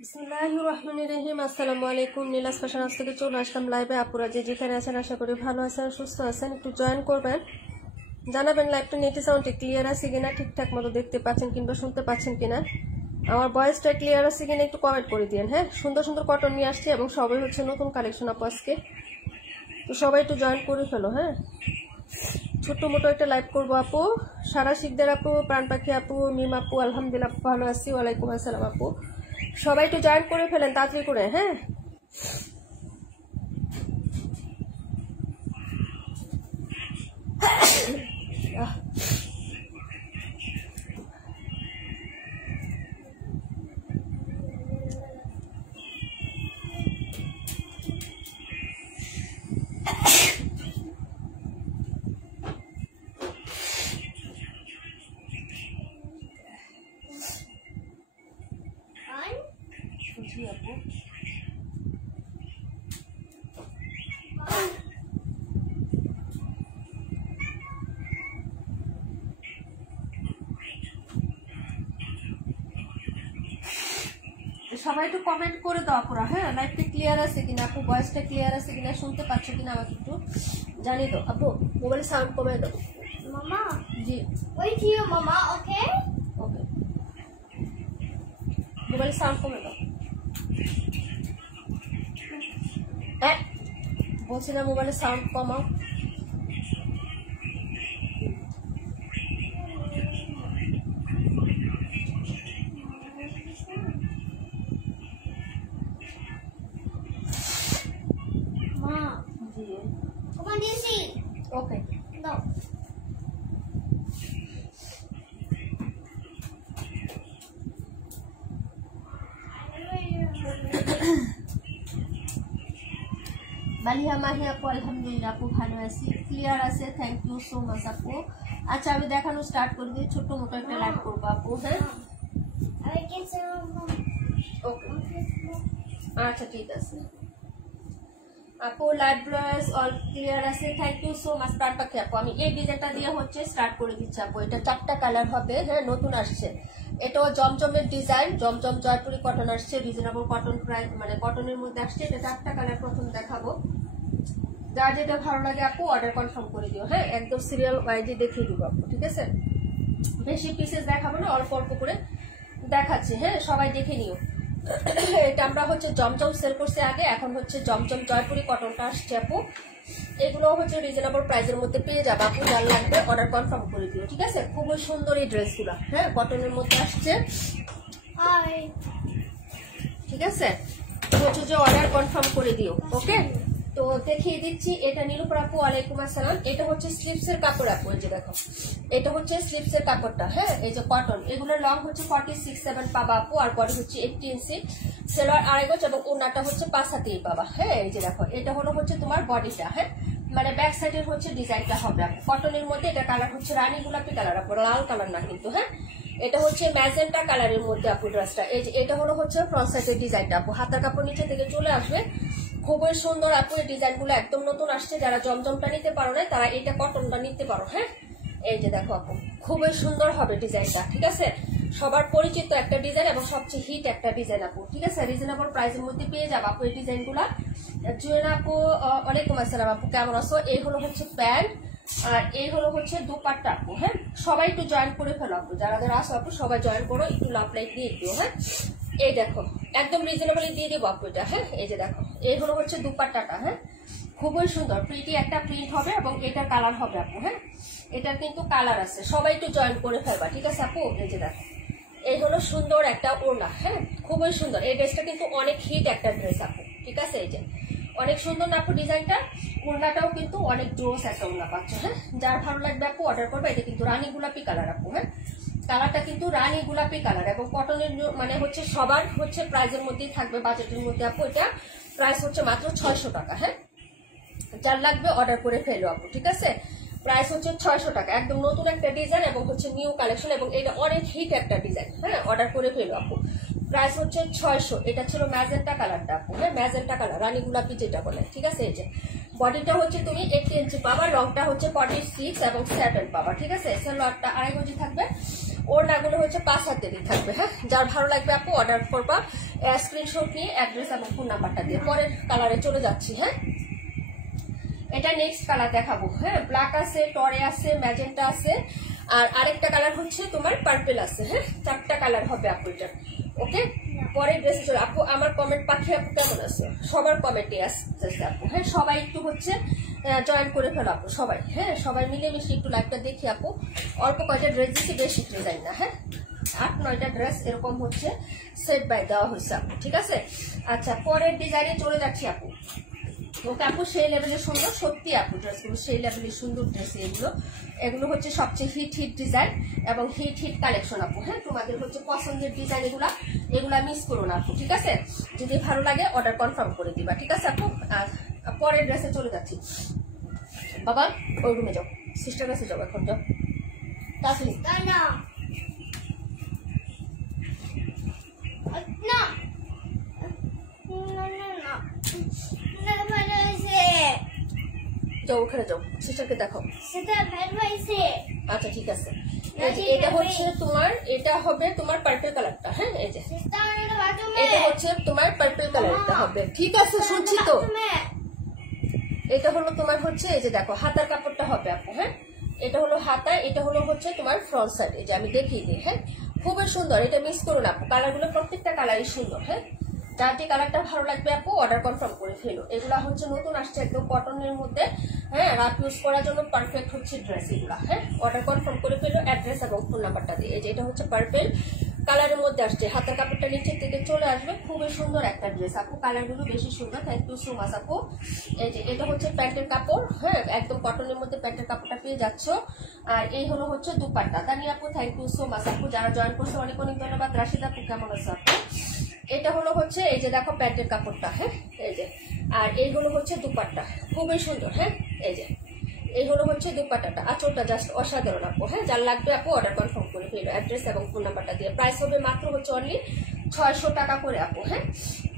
বিসমিল্লাহির রহমানির রহিম। আসসালামু আলাইকুম। নীলাস ফ্যাশন হাউস থেকে চলে আসলাম লাইভে। আপুরা যে যেখানে আছেন আশা করি ভালো আছেন, সুস্থ আছেন। একটু জয়েন করবেন, জানাবেন লাইভটা নেটে সাউন্ডে ক্লিয়ার আছে কিনা, ঠিকঠাক মতো দেখতে পাচ্ছেন কিংবা শুনতে পাচ্ছেন কিনা, আমার ভয়েসটা ক্লিয়ার আছে কিনা একটু কমেন্ট করে দিন। হ্যাঁ, সুন্দর সুন্দর কটন নিয়ে আসছি এবং সবাই হচ্ছে নতুন কালেকশন আপু আজকে, তো সবাই একটু জয়েন করে ফেলো। হ্যাঁ, ছোট্ট মোটো একটা লাইভ করবো আপু। সারা শিকদার আপু, প্রাণ পাখি আপু, মিম আপু, আলহামদুলিল্লাহ ভালো আছি। ওয়ালাইকুম আসসালাম আপু। সবাই একটু জয়েন করে ফেলেন তাড়াতাড়ি করে। হ্যাঁ, সবাই একটু কমেন্ট করে দাও আপুরা। হ্যাঁ, লাইভটা ক্লিয়ার আছে কিনা আপু, ভয়েসটা ক্লিয়ার আছে কিনা, শুনতে পাচ্ছ কিনা আমাকে একটু জানিয়ে দাও আপু। মোবাইল সাউন্ড কমে দাও Mama. G. Wait here, Mama, okay? Okay, mobile sound কমে দাও। হ্যাঁ বলছি না, মোবাইলের সাউন্ড কমাও। Ma, G come on, you see? Okay. No. Maliha Mahi আপু, আলহামদুলিল্লাহ আপু ভালো আছি, ক্লিয়ার আছে, থ্যাংক ইউ সো মাচ আপু। আচ্ছা, আমি দেখানো স্টার্ট করে দিই, ছোট্ট মোটো একটা লাইভ করবো আপু। হ্যাঁ I can say, ওকে, আচ্ছা ঠিক আছে আপু। লাইভ ব্লাউজ অল ক্লিয়ার আছে, থ্যাংক ইউ সো মাচ প্রাণ পাখি আপু। আমি এই ডিজাইনটা দিয়ে হচ্ছে স্টার্ট করে দিচ্ছি আপু। এটা 4টা কালার হবে। হ্যাঁ, নতুন আসছে, এটাও জমজমের ডিজাইন, জমজম জয়পুরি কটন আসছে, রিজনেবল কটন প্রাইস, মানে কটনের মধ্যে আসছে। এটা 4টা কালার প্রথম দেখাবো, যার যেটা ভালো লাগে আপু অর্ডার কনফার্ম করে দিও। হ্যাঁ, একদম সিরিয়াল ওয়াইজে দেখিয়ে দিব আপু, ঠিক আছে? বেশি পিসেস দেখাবো না, অল্প অল্প করে দেখাচ্ছি। হ্যাঁ, সবাই দেখে নিও। এটা আমরা হচ্ছে জমজম সেল করছি আগে, এখন হচ্ছে জমজম জয়পুরি কটনটা আসছে আপু। এগুলো হচ্ছে রিজনেবল প্রাইসের মধ্যে পেয়ে যাবে আপু, যার লাগবে অর্ডার কনফার্ম করে দিও, ঠিক আছে? খুবই সুন্দর এই ড্রেসগুলো। হ্যাঁ, কটনের মধ্যে আসছে, hi. ঠিক আছে? তো হচ্ছে যে অর্ডার কনফার্ম করে দিও। ওকে, তো দেখিয়ে দিচ্ছি। এটা নীলুফার আপু, ওয়ালাইকুম আসসালাম। এটা হচ্ছে স্লিপসের কাপড় আপু, এই যে দেখো, এটা হচ্ছে স্লিপসের কাপড়টা। হ্যাঁ, এই যে কটন, এগুলোর লং হচ্ছে 46-7 পাবা আপু, আর বডি হচ্ছে 80 ইঞ্চি, সেলোয়ার আড়াই গজ এবং ওড়নাটা হচ্ছে 5 হাতেই পাবা। হ্যাঁ, এই যে দেখো, এটা হলো হচ্ছে তোমার বডিটা। হ্যাঁ, মানে ব্যাক সাইডের হচ্ছে ডিজাইনটা হবে আপু কটনের মধ্যে। এটা কালার হচ্ছে রানী গোলাপি কালার আপু, লাল কালার না কিন্তু। হ্যাঁ, এটা হচ্ছে ম্যাজেন্টা কালারের মধ্যে আপু ড্রেসটা। এই যে এটা হলো হচ্ছে ফ্রন্ট সাইডের ডিজাইনটা আপু, হাতার কাপড় নিচে থেকে চলে আসবে, খুবই সুন্দর আপু। এই ডিজাইনগুলো একদম নতুন আসছে, যারা জমজমটা নিতে পারো না তারা এটা কটনটা নিতে পারো। হ্যাঁ, এই যে দেখো আপু, খুবই সুন্দর হবে ডিজাইনটা, ঠিক আছে? সবার পরিচিত একটা ডিজাইন এবং সবচেয়ে হিট একটা ডিজাইন আপু, ঠিক আছে? রিজনেবল প্রাইসের মধ্যে পেয়ে যাবো আপু এই ডিজাইনগুলো। জুয়েনা আপু, ওয়ালাইকুম আসসালাম আপু, কেমন আছো? এই হলো হচ্ছে প্যান্ট, আর এই হলো হচ্ছে দুপাট্টা আপু। হ্যাঁ, সবাই একটু জয়েন করে ফেলো আপু, যারা যারা আসো আপু সবাই জয়েন করো, একটু লাভ লাইক দিয়ে দিও। হ্যাঁ, এই দেখো একদম রিজনেবলি দিয়ে দেবো আপু এটা। হ্যাঁ, এই যে দেখো, এই হলো হচ্ছে দুপাট্টাটা। হ্যাঁ, খুবই সুন্দর প্রিটি একটা প্রিন্ট হবে এবং এটার কালার হবে আপু। হ্যাঁ, এটার কিন্তু কালার আছে, সবাই একটু জয়েন করে ফেলবা, ঠিক আছে আপু? এই যে দেখো, এই হলো সুন্দর একটা ওড়না। হ্যাঁ, খুবই সুন্দর এই ড্রেসটা, কিন্তু অনেক হিট একটা ড্রেস আপু, ঠিক আছে? এই যে অনেক সুন্দর না আপু ডিজাইনটা, ওড়নাটাও কিন্তু অনেক জোস একটা ওড়না পাচ্ছ। হ্যাঁ, যার ভালো লাগবে আপু অর্ডার করবে। এটা কিন্তু রানী গোলাপি কালার আপু। হ্যাঁ, কালারটা কিন্তু রানী গোলাপি কালার এবং কটনের মানে হচ্ছে সবার হচ্ছে প্রাইজের মধ্যেই থাকবে, বাজেটের মধ্যে আপু। এটা প্রাইস হচ্ছে মাত্র 600 টাকা। হ্যাঁ, যার লাগবে অর্ডার করে ফেলো আপু, ঠিক আছে? প্রাইস হচ্ছে 600 টাকা, একদম নতুন একটা ডিজাইন এবং হচ্ছে নিউ কালেকশন এবং এটা অনেক হিট একটা ডিজাইন। হ্যাঁ, অর্ডার করে ফেলো আপু, প্রাইস হচ্ছে 600। এটা ছিল ম্যাজেন্টা কালারটা আপু। হ্যাঁ, ম্যাজেন্টা কালার, রানী গোলাপি যেটা বলে, ঠিক আছে? এই যে বডিটা হচ্ছে তুমি 80 ইঞ্চি পাবা, রংটা হচ্ছে 46 এবং 7 পাবা, ঠিক আছে? সেলোয়ারটা আড়াই গজি থাকবে, ওড়নাগুলো হচ্ছে 5 হাতেরই থাকবে। হ্যাঁ, যার ভালো লাগবে আপু অর্ডার করবা, স্ক্রিনশট নিয়ে অ্যাড্রেস এবং ফোন নাম্বারটা দিয়ে। পরের কালারে চলে যাচ্ছি। হ্যাঁ, এটা নেক্সট কালার দেখাবো। হ্যাঁ, ব্ল্যাক আছে, টরে আছে, ম্যাজেন্টা আছে, আর আরেকটা কালার হচ্ছে তোমার পার্পল আছে। হ্যাঁ, 4টা কালার হবে আপু এটা। ওকে, পরের ড্রেসে চলে। আপু আমার কমেন্ট পাখি আপু কেমন আছে? সবার কমেন্টে আসতেছে আপু। হ্যাঁ, সবাই একটু হচ্ছে জয়েন করে ফেলো আপু সবাই। হ্যাঁ, সবাই মিলেমিশে একটু লাইভটা দেখি আপু। অল্প কয়টা ড্রেস দিচ্ছি, বেশি ডিজাইন না। হ্যাঁ, 8-9টা ড্রেস এরকম হচ্ছে সেট বাই দেওয়া হয়েছে আপু। ঠিক আছে, আচ্ছা পরের ডিজাইনে চলে যাচ্ছি আপু। ওকে আপু, সেই লেভেলের সুন্দর, সত্যি আপু ড্রেসগুলো সেই লেভেলের সুন্দর ড্রেস। এগুলো হচ্ছে সবচেয়ে হিট ডিজাইন এবং হিট কালেকশন আপু। হ্যাঁ, তোমাদের হচ্ছে পছন্দের ডিজাইন এগুলা মিস করো না আপু। ঠিক আছে, যদি ভালো লাগে অর্ডার কনফার্ম করে দিবা। ঠিক আছে আপু, আর পরের ড্রেসে চলে যাচ্ছি। বাবা ওই রুমে যাও, সিস্টার কাছে যাও এখন, যাও তাসলি। যাও ওখানে যাও, সিস্টারকে দেখো। আচ্ছা ঠিক আছে, এটা হচ্ছে তোমার, এটা হবে তোমার পার্পল কালারটা। হ্যাঁ, এই যে এটা হচ্ছে তোমার পার্পল কালারটা হবে। ঠিক আছে, শুনছি তো। এটা হলো তোমার হচ্ছে এই যে দেখো হাতার কাপড়টা হবে আপু। হ্যাঁ, এটা হলো হাতা, এটা হলো হচ্ছে তোমার ফ্রন্ট সাইড। এই যে আমি দেখিয়ে দিই। হ্যাঁ, খুবই সুন্দর, এটা মিস করো না আপু। কালারগুলো প্রত্যেকটা কালারই সুন্দর। হ্যাঁ, যার যে কালারটা ভালো লাগবে আপু অর্ডার কনফার্ম করে ফেলো। এগুলা হচ্ছে নতুন আসছে একদম কটনের মধ্যে। হ্যাঁ, রাত ইউজ করার জন্য পারফেক্ট হচ্ছে ড্রেস এগুলা। হ্যাঁ, অর্ডার কনফার্ম করে ফেলো অ্যাড্রেস এবং ফোন নাম্বারটা দিয়ে। এই যে এটা হচ্ছে পার্পল কালারের মধ্যে আসছে, হাতের কাপড়টা নিচের থেকে চলে আসবে। খুবই সুন্দর একটা ড্রেস আপু, কালারগুলো বেশি সুন্দর। থ্যাংক ইউ সো মাচ আপু। এই যে এটা হচ্ছে প্যান্টের কাপড়। হ্যাঁ, একদম কটনের মধ্যে প্যান্টের কাপড়টা পেয়ে যাচ্ছ। আর এই হলো হচ্ছে দুপাট্টা। তানিয়া আপু থ্যাংক ইউ সো মাচ আপু, যারা জয়েন করছে অনেক অনেক ধন্যবাদ। রাশিদ আপু কেমন আছে আপু? এটা হলো হচ্ছে এই যে দেখো প্যান্টের কাপড়টা। হ্যাঁ, এই যে, আর এই হলো হচ্ছে দুপাট্টা, খুবই সুন্দর। হ্যাঁ, এই যে এই হলো হচ্ছে দুপাট্টাটা, আঁচলটা জাস্ট অসাধারণ আপু। হ্যাঁ, যার লাগবে আপু অর্ডার কনফার্ম করে ফেলো অ্যাড্রেস এবং ফোন নাম্বারটা দিয়ে। প্রাইস হবে মাত্র হচ্ছে অনলি 600 টাকা করে আপু। হ্যাঁ,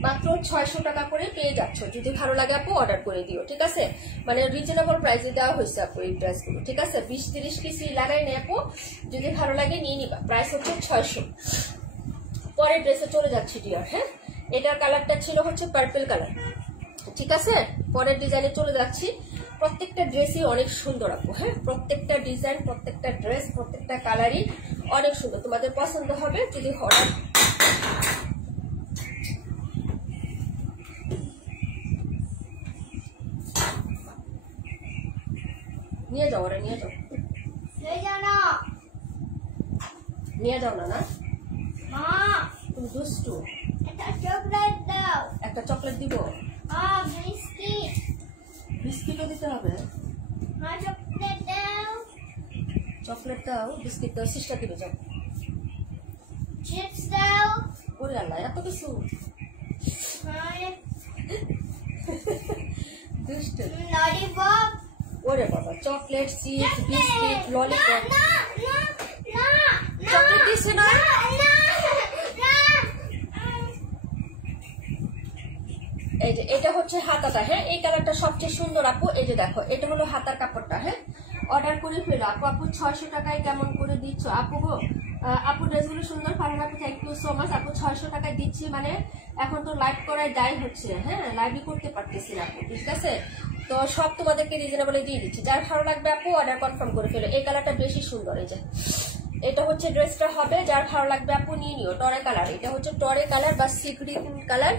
মাত্র 600 টাকা করে পেয়ে যাচ্ছ। যদি ভালো লাগে আপু অর্ডার করে দিও। ঠিক আছে, মানে রিজনেবল প্রাইসে দেওয়া হয়েছে আপু এই ড্রেসগুলো। ঠিক আছে, 20-30 পিস লাগাই নেই আপু, যদি ভালো লাগে নিয়ে নিবা। প্রাইস হচ্ছে 600। পরের ড্রেসে চলে যাচ্ছি ডিয়ার। হ্যাঁ, এটার কালারটা ছিল হচ্ছে পার্পল কালার। ঠিক আছে, পরের ডিজাইনে চলে যাচ্ছি। প্রত্যেকটা ড্রেসই অনেক সুন্দর আপু। হ্যাঁ, প্রত্যেকটা ডিজাইন, প্রত্যেকটা ড্রেস, প্রত্যেকটা কালারই অনেক সুন্দর, তোমাদের পছন্দ হবে। যদি অর্ডার নিয়ে যাও, ওরা নিয়ে যাও, নিয়ে যাও না। না তুমি দুষ্টু, একটা চকলেট দিব। বিস্কিটও দিতে হবে। চকলেট দাও, বিস্কিট দাও, সিস্টার দিবে। যাও, চিপস দাও। ওরে আল্লাহ, এত কিছু দুষ্টু। ললিপপ। ওরে বাবা, chocolate, chips, biscuit, lollipop. Chocolate দিচ্ছে না। এই যে এটা হচ্ছে হাতাটা। হ্যাঁ, এই কালারটা সবচেয়ে সুন্দর আপু। এই যে দেখো, এটা হলো হাতার কাপড়টা। হ্যাঁ, অর্ডার করে ফেলো আপু। আপু 600 টাকায় কেমন করে দিচ্ছ আপু গো? আপু ড্রেসগুলো সুন্দর। ফারহান আপু থ্যাংক ইউ সো মাচ আপু। 600 টাকায় দিচ্ছি, মানে এখন তো লাইভ করায় দায় হচ্ছে। হ্যাঁ, লাইভই করতে পারতেছি না আপু। ঠিক আছে, তো সব তোমাদেরকে রিজনেবলে দিয়ে দিচ্ছি। যার ভালো লাগবে আপু অর্ডার কনফার্ম করে ফেলো। এই কালারটা বেশি সুন্দর। এই যে এটা হচ্ছে ড্রেসটা হবে, যার ভালো লাগবে আপু নিয়ে নিও। টরে কালার, এটা হচ্ছে টরে কালার বা সি গ্রিন কালার।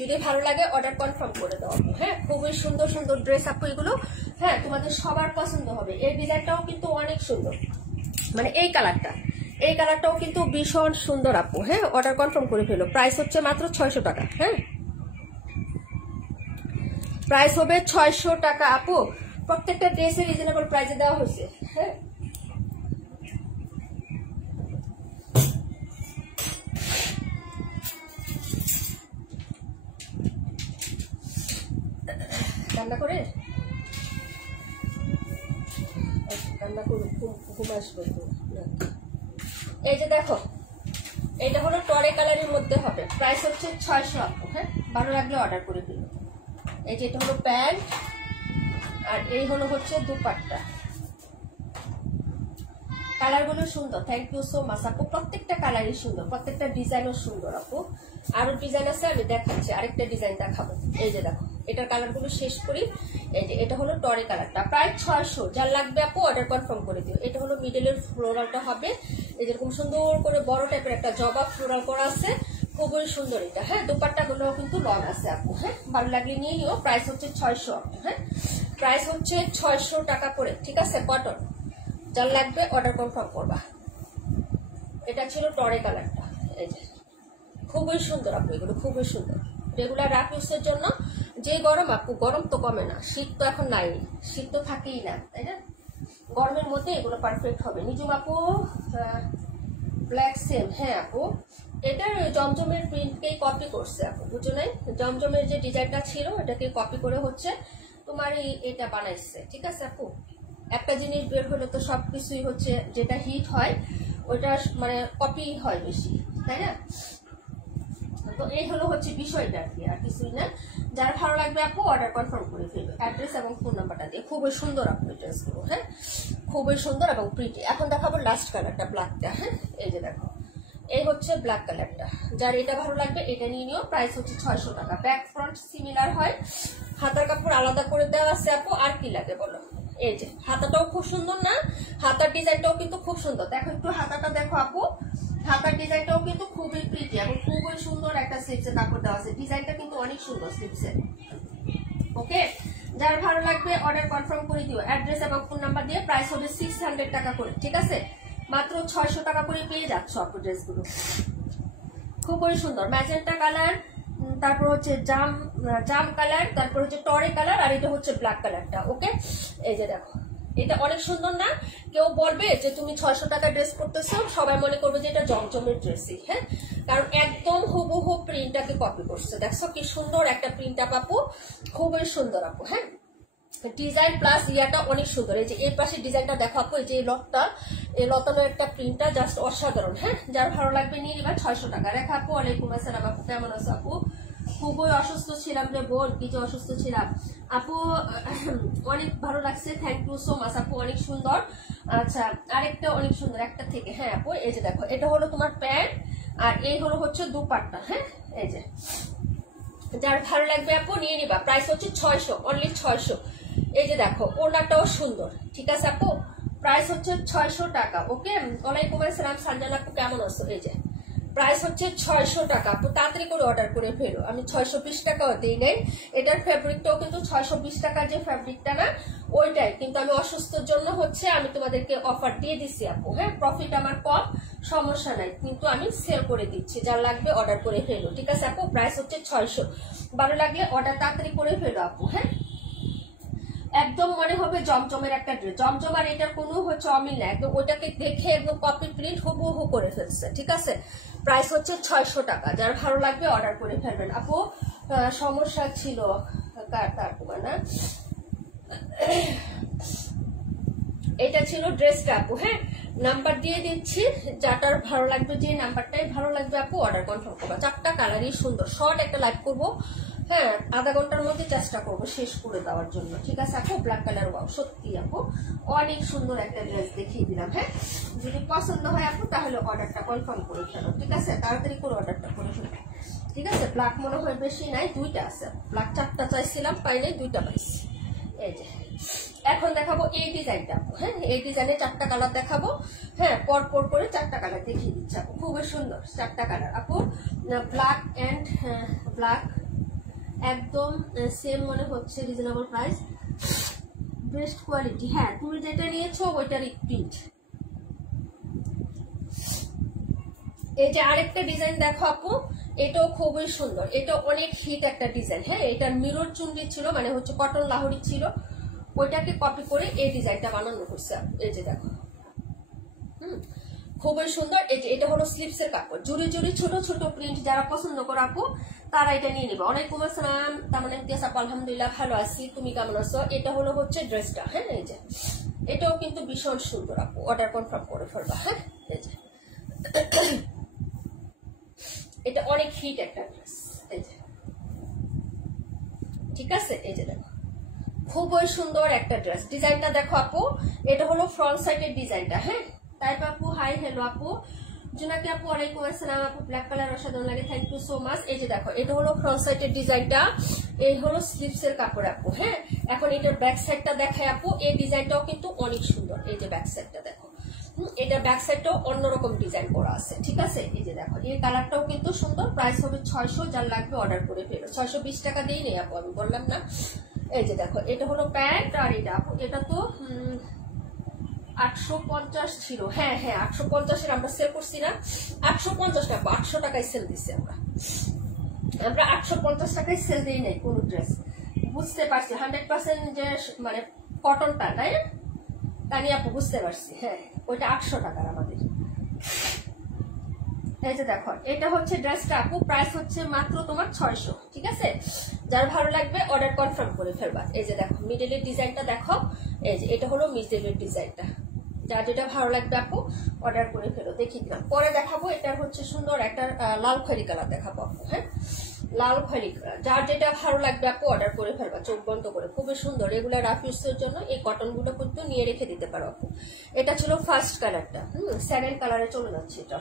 যদি ভালো লাগে অর্ডার কনফার্ম করে দাও আপু। হ্যাঁ, খুবই সুন্দর সুন্দর ড্রেস আপু এগুলো। হ্যাঁ, তোমাদের সবার পছন্দ হবে। এই ডিজাইনটাও কিন্তু অনেক সুন্দর, মানে এই কালারটাও কিন্তু ভীষণ সুন্দর আপু। হ্যাঁ, অর্ডার কনফার্ম করে ফেলো। প্রাইস হচ্ছে মাত্র 600 টাকা। হ্যাঁ, প্রাইস হবে 600 টাকা আপু। প্রত্যেকটা ড্রেসে রিজনেবল প্রাইসে দেওয়া হয়েছে। হ্যাঁ, কান্না করে ঘুম আসবে। এই যে দেখো, এটা হলো টরে কালারের মধ্যে হবে। প্রাইস হচ্ছে 600 আপু। হ্যাঁ, ভালো লাগলে অর্ডার করে দিল। এই যে এটা হলো প্যান্ট, আর এই হলো হচ্ছে দুপাট্টা। কালারগুলো সুন্দর। থ্যাংক ইউ সো মাচ আপু। প্রত্যেকটা কালারই সুন্দর, প্রত্যেকটা ডিজাইনও সুন্দর আপু। আরো ডিজাইন আছে, আমি দেখাচ্ছি, আরেকটা ডিজাইন দেখাবো। এই যে দেখো, এটার কালারগুলো শেষ করি। এই যে এটা হলো টরে কালারটা, প্রায় 600। যার লাগবে আপু অর্ডার কনফার্ম করে দিও। এটা হলো মিডলের ফ্লোরালটা হবে, এই যেরকম সুন্দর করে বড় টাইপের একটা জবা ফ্লোরাল করা আছে, খুবই সুন্দর এটা। হ্যাঁ, দুপাট্টা গুলো কিন্তু লং আছে আপু। হ্যাঁ, ভালো লাগলে নিয়ে নিও। প্রাইস হচ্ছে 600 আপু। হ্যাঁ, প্রাইস হচ্ছে 600 টাকা করে, ঠিক আছে। কটন, যার লাগবে অর্ডার কনফার্ম করবা। এটা ছিল টরে কালারটা, এই যে খুবই সুন্দর আপু, এগুলো খুবই সুন্দর। রেগুলার রাফ ইউজের জন্য। যে গরম আপু, গরম তো কমে না, শীত তো এখন নাই, শীত তো থাকেই না, তাই না? গরমের মধ্যে এগুলো পারফেক্ট হবে। নিজুম আপু ব্ল্যাক সেম। হ্যাঁ আপু, এটার জমজমের প্রিন্টকেই কপি করছে আপু, বুঝো নাই? জমজমের যে ডিজাইনটা ছিল এটাকে কপি করে হচ্ছে তোমার এটা বানাইছে, ঠিক আছে আপু। একটা জিনিস বের হলে তো সবকিছুই হচ্ছে, যেটা হিট হয় ওইটা মানে কপি হয় বেশি, তাই না? তো এই হলো হচ্ছে বিষয়টা আর কি, আর কিছুই না। যার ভালো লাগবে আপু অর্ডার কনফার্ম করে ফেলবে অ্যাড্রেস এবং ফোন নাম্বারটা দিয়ে। খুবই সুন্দর আপু ড্রেসগুলো। হ্যাঁ, খুবই সুন্দর এবং প্রিটি। এখন দেখাবো লাস্ট কালারটা, ব্ল্যাকটা। হ্যাঁ, এই যে দেখো, এই হচ্ছে ব্ল্যাক কালারটা। যার এটা ভালো লাগবে এটা নিয়ে নিও। প্রাইস হচ্ছে 600 টাকা। ব্যাক ফ্রন্ট সিমিলার হয়, হাতার কাপড় আলাদা করে দেওয়া আছে আপু। আর কি লাগে বলো? এই যে হাতাটাও খুব সুন্দর না? হাতার ডিজাইনটাও কিন্তু খুব সুন্দর। দেখো একটু হাতাটা দেখো আপু, হাতার ডিজাইনটাও কিন্তু খুবই প্রিটি এবং খুবই সুন্দর একটা স্লিপসের কাপড় দেওয়া আছে। ডিজাইনটা কিন্তু অনেক সুন্দর স্লিপসের। ওকে, যার ভালো লাগবে অর্ডার কনফার্ম করে দিও অ্যাড্রেস এবং ফোন নাম্বার দিয়ে। প্রাইস হবে 600 টাকা করে, ঠিক আছে। মাত্র 600 টাকা করে পেয়ে যাচ্ছ আপু ড্রেসগুলো। খুবই সুন্দর ম্যাজেন্টা কালার, তারপর হচ্ছে জাম কালার, তারপর হচ্ছে টরে কালার, আর এটা হচ্ছে ব্ল্যাক কালারটা। ওকে, এই যে দেখো, এটা অনেক সুন্দর না? কেউ বলবে যে তুমি 600 টাকা ড্রেস করতেছো, সবাই মনে করবে যে এটা জমজমের ড্রেসই। হ্যাঁ, কারণ একদম হুবহু প্রিন্টটাকে কপি করছে। দেখছো কি সুন্দর একটা প্রিন্ট আপু, খুবই সুন্দর আপু। হ্যাঁ, ডিজাইন প্লাস ইয়াটা অনেক সুন্দর। এই যে এই পাশে ডিজাইনটা দেখো আপু, এই যে লটটা, এই লতানোর একটা প্রিন্টটা জাস্ট অসাধারণ। হ্যাঁ, যার ভালো লাগবে নিয়ে নিবা। 600 টাকা। রেখা আপু ওয়ালাইকুম আসসালাম আপু, কেমন আছো আপু? খুবই অসুস্থ ছিলাম রে বোন, কি যে অসুস্থ ছিলাম আপু। অনেক ভালো লাগছে, থ্যাংক ইউ সো মাচ আপু, অনেক সুন্দর। আচ্ছা, আরেকটা অনেক সুন্দর একটা থেকে। হ্যাঁ আপু, এই যে দেখো, এটা হলো তোমার প্যান্ট আর এই হলো হচ্ছে দুপাট্টা। হ্যাঁ, এই যে যার ভালো লাগবে আপু নিয়ে নিবা। প্রাইস হচ্ছে 600, অনলি 600। এই যে দেখো, ওড়নাটাও সুন্দর, ঠিক আছে আপু। প্রাইস হচ্ছে 600 টাকা। ওকে, ওয়ালাইকুম আসসালাম সানজানা আপু, কেমন আছো? এই যে প্রাইস হচ্ছে 600 টাকা আপু, তাড়াতাড়ি করে অর্ডার করে ফেলো। আমি 620 টাকাও দিই নাই। এটার ফ্যাব্রিকটাও কিন্তু 620 টাকার যে ফ্যাব্রিকটা না ওইটাই, কিন্তু আমি অসুস্থর জন্য হচ্ছে আমি তোমাদেরকে অফার দিয়ে দিচ্ছি আপু। হ্যাঁ, প্রফিট আমার কম, সমস্যা নাই, কিন্তু আমি সেল করে দিচ্ছি। যার লাগবে অর্ডার করে ফেলো, ঠিক আছে আপু। প্রাইস হচ্ছে 600। ভালো লাগলে অর্ডার তাড়াতাড়ি করে ফেলো আপু। হ্যাঁ, একদম মনে হবে জমজমের একটা ড্রেস। জমজম আর এটার কোনো হচ্ছে অমিল না, একদম ওইটাকে দেখে একদম কপি প্রিন্ট হুবহু করে ফেলছে, ঠিক আছে। প্রাইস হচ্ছে 600 টাকা। যার ভালো লাগবে অর্ডার করে ফেলবেন আপু। সমস্যা ছিল কার তোমার না, এটা ছিল ড্রেসটা আপু। হ্যাঁ, নাম্বার দিয়ে দিচ্ছি, যাটার ভালো লাগবে, যে নাম্বারটাই ভালো লাগবে আপু অর্ডার কনফার্ম করবা। 4টা কালারই সুন্দর। শর্ট একটা লাইভ করবো, হ্যাঁ, আধা ঘন্টার মধ্যে চেষ্টা করবো শেষ করে দেওয়ার জন্য, ঠিক আছে আপু। ব্ল্যাক কালার, সত্যি আপু অনেক সুন্দর একটা ড্রেস দেখিয়ে দিলাম। হ্যাঁ, যদি পছন্দ হয় আপু তাহলে অর্ডারটা কনফার্ম করে ফেলো, ঠিক আছে। তাড়াতাড়ি করে অর্ডারটা করে ফেলো, ঠিক আছে। ব্ল্যাক মনে হয় বেশি নাই, 2টা আছে। ব্ল্যাক 4টা চাইছিলাম, পাই নাই, 2টা পাইছি। এই যে এখন দেখাবো এই ডিজাইনটা। হ্যাঁ, এই ডিজাইনে 4টা কালার দেখাবো। হ্যাঁ, পর পর করে 4টা কালার দেখিয়ে দিচ্ছি আপু। খুবই সুন্দর 4টা কালার আপু। ব্ল্যাক এন্ড ব্ল্যাক, একদম সেম মনে হচ্ছে, রিজনেবল প্রাইস, বেস্ট কোয়ালিটি। হ্যাঁ, তুমি যেটা নিয়েছো ওইটারই প্রিন্ট। এই যে আরেকটা ডিজাইন দেখো আপু, এটাও খুবই সুন্দর। এটা অনেক হিট একটা ডিজাইন। হ্যাঁ, এটার মিরর চুনরি ছিল, মানে হচ্ছে কটন লাহোরি ছিল, ওইটাকে কপি করে এই ডিজাইনটা বানানো হচ্ছে। এই যে দেখো, খুবই সুন্দর। এটা হলো স্লিপসের কাপড়, জুড়ি জুড়ি ছোট ছোট প্রিন্ট। যারা পছন্দ করো আপু তারা এটা নিয়ে নিবে। ওয়ালাইকুম আসসালাম, তার ইমতিয়াজ আপু, আলহামদুলিল্লাহ ভালো আছি, তুমি কেমন আছো? এটা হলো হচ্ছে ড্রেসটা। হ্যাঁ, এই যে এটাও কিন্তু ভীষণ সুন্দর আপু, অর্ডার কনফার্ম করে ফেলবা। হ্যাঁ, এই যে এটা অনেক হিট একটা ড্রেস, এই যে ঠিক আছে। এই যে দেখো, খুবই সুন্দর একটা ড্রেস। ডিজাইনটা দেখো আপু, এটা হলো ফ্রন্ট সাইডের ডিজাইনটা। হ্যাঁ, তাই আপু হাই হ্যালো আপু, জোনাকি আপু ওয়ালাইকুম আসসালাম আপু, ব্ল্যাক কালার অসাধারণ লাগে, থ্যাংক ইউ সো মাচ। এই যে দেখো এটা হলো ফ্রন্ট সাইডের ডিজাইনটা, এই হলো স্লিপসের কাপড় আপু। হ্যাঁ, এখন এটার ব্যাক সাইডটা দেখায় আপু, এই ডিজাইনটাও কিন্তু অনেক সুন্দর। এই যে ব্যাক সাইডটা দেখো, এটা ব্যাক সাইডটাও অন্যরকম ডিজাইন করা আছে, ঠিক আছে। এই যে দেখো এই কালারটাও কিন্তু সুন্দর, প্রাইস হবে 600, যার লাগবে অর্ডার করে ফেলো। 620 টাকা দিই নেই আপু, আমি বললাম না। এই যে দেখো এটা হলো প্যান্ট, আর এটা আপু এটা তো 850 ছিল। হ্যাঁ হ্যাঁ 850-এর আমরা সেল করছি না, 850 টাকা, 800 টাকায় সেল দিচ্ছি আমরা 850 টাকায় সেল দিই নাই কোন ড্রেস, বুঝতে পারছি 100% যে মানে কটনটা, তাই না তানি আপু, বুঝতে পারছি। হ্যাঁ ওইটা 800 টাকার আমাদের। এই যে দেখো এটা হচ্ছে ড্রেসটা আপু, প্রাইস হচ্ছে মাত্র তোমার 600, ঠিক আছে। যার ভালো লাগবে অর্ডার কনফার্ম করে ফেলবা। এই যে দেখো মিডলের ডিজাইনটা দেখো, এই যে এটা হলো মিডলের ডিজাইনটা, যার যেটা ভালো লাগবে আপু অর্ডার করে ফেলো। দেখিয়ে দিলাম, পরে দেখাবো এটার হচ্ছে সুন্দর একটা লাল খয়েরি কালার দেখাবো আপু। হ্যাঁ লাল খয়েরি কালার, যার যেটা ভালো লাগবে আপু অর্ডার করে ফেলবা চোখ বন্ধ করে, খুবই সুন্দর। রেগুলার রাফ ইউজের জন্য এই কটন গুলো কিন্তু নিয়ে রেখে দিতে পারো আপু। এটা ছিল ফার্স্ট কালারটা, সেকেন্ড কালারে চলে যাচ্ছে এটা,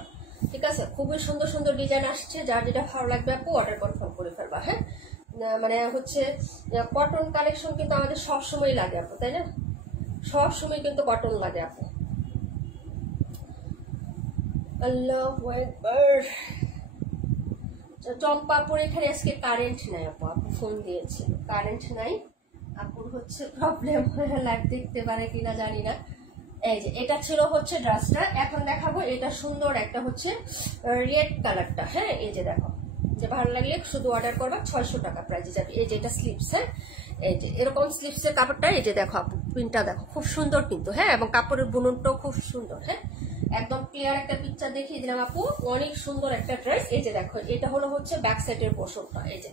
ঠিক আছে। খুবই সুন্দর সুন্দর ডিজাইন আসছে, যার যেটা ভালো লাগবে আপু অর্ডার কনফার্ম করে ফেলবা। হ্যাঁ মানে হচ্ছে কটন কালেকশন কিন্তু আমাদের সবসময় লাগে আপু, তাই না, সবসময় কিন্তু কটন লাগে আপু। আল্লাহু আকবার। চম্পাপুর এখানে আজকে কারেন্ট নাই আপু, আপু ফোন দিয়েছিল, কারেন্ট নাই আপুর হচ্ছে প্রবলেম, লাইভ দেখতে পারে কিনা জানি না। এই যে এটা ছিল হচ্ছে ড্রেসটা, এখন দেখাবো এটা সুন্দর একটা হচ্ছে রেড কালারটা। হ্যাঁ এই যে দেখো, যে ভালো লাগলে শুধু অর্ডার করবা, 600 টাকা প্রাইস যাবে। এই যে এটা স্লিপস, হ্যাঁ এই যে এরকম স্লিপসের কাপড়টা, এই যে দেখো আপু প্রিন্টটা দেখো খুব সুন্দর কিন্তু। হ্যাঁ এবং কাপড়ের বুননটাও খুব সুন্দর। হ্যাঁ একদম ক্লিয়ার একটা পিকচার দেখিয়ে দিলাম আপু, অনেক সুন্দর একটা ড্রেস। এই যে দেখো এটা হলো হচ্ছে ব্যাক সাইডের পোর্শনটা, এই যে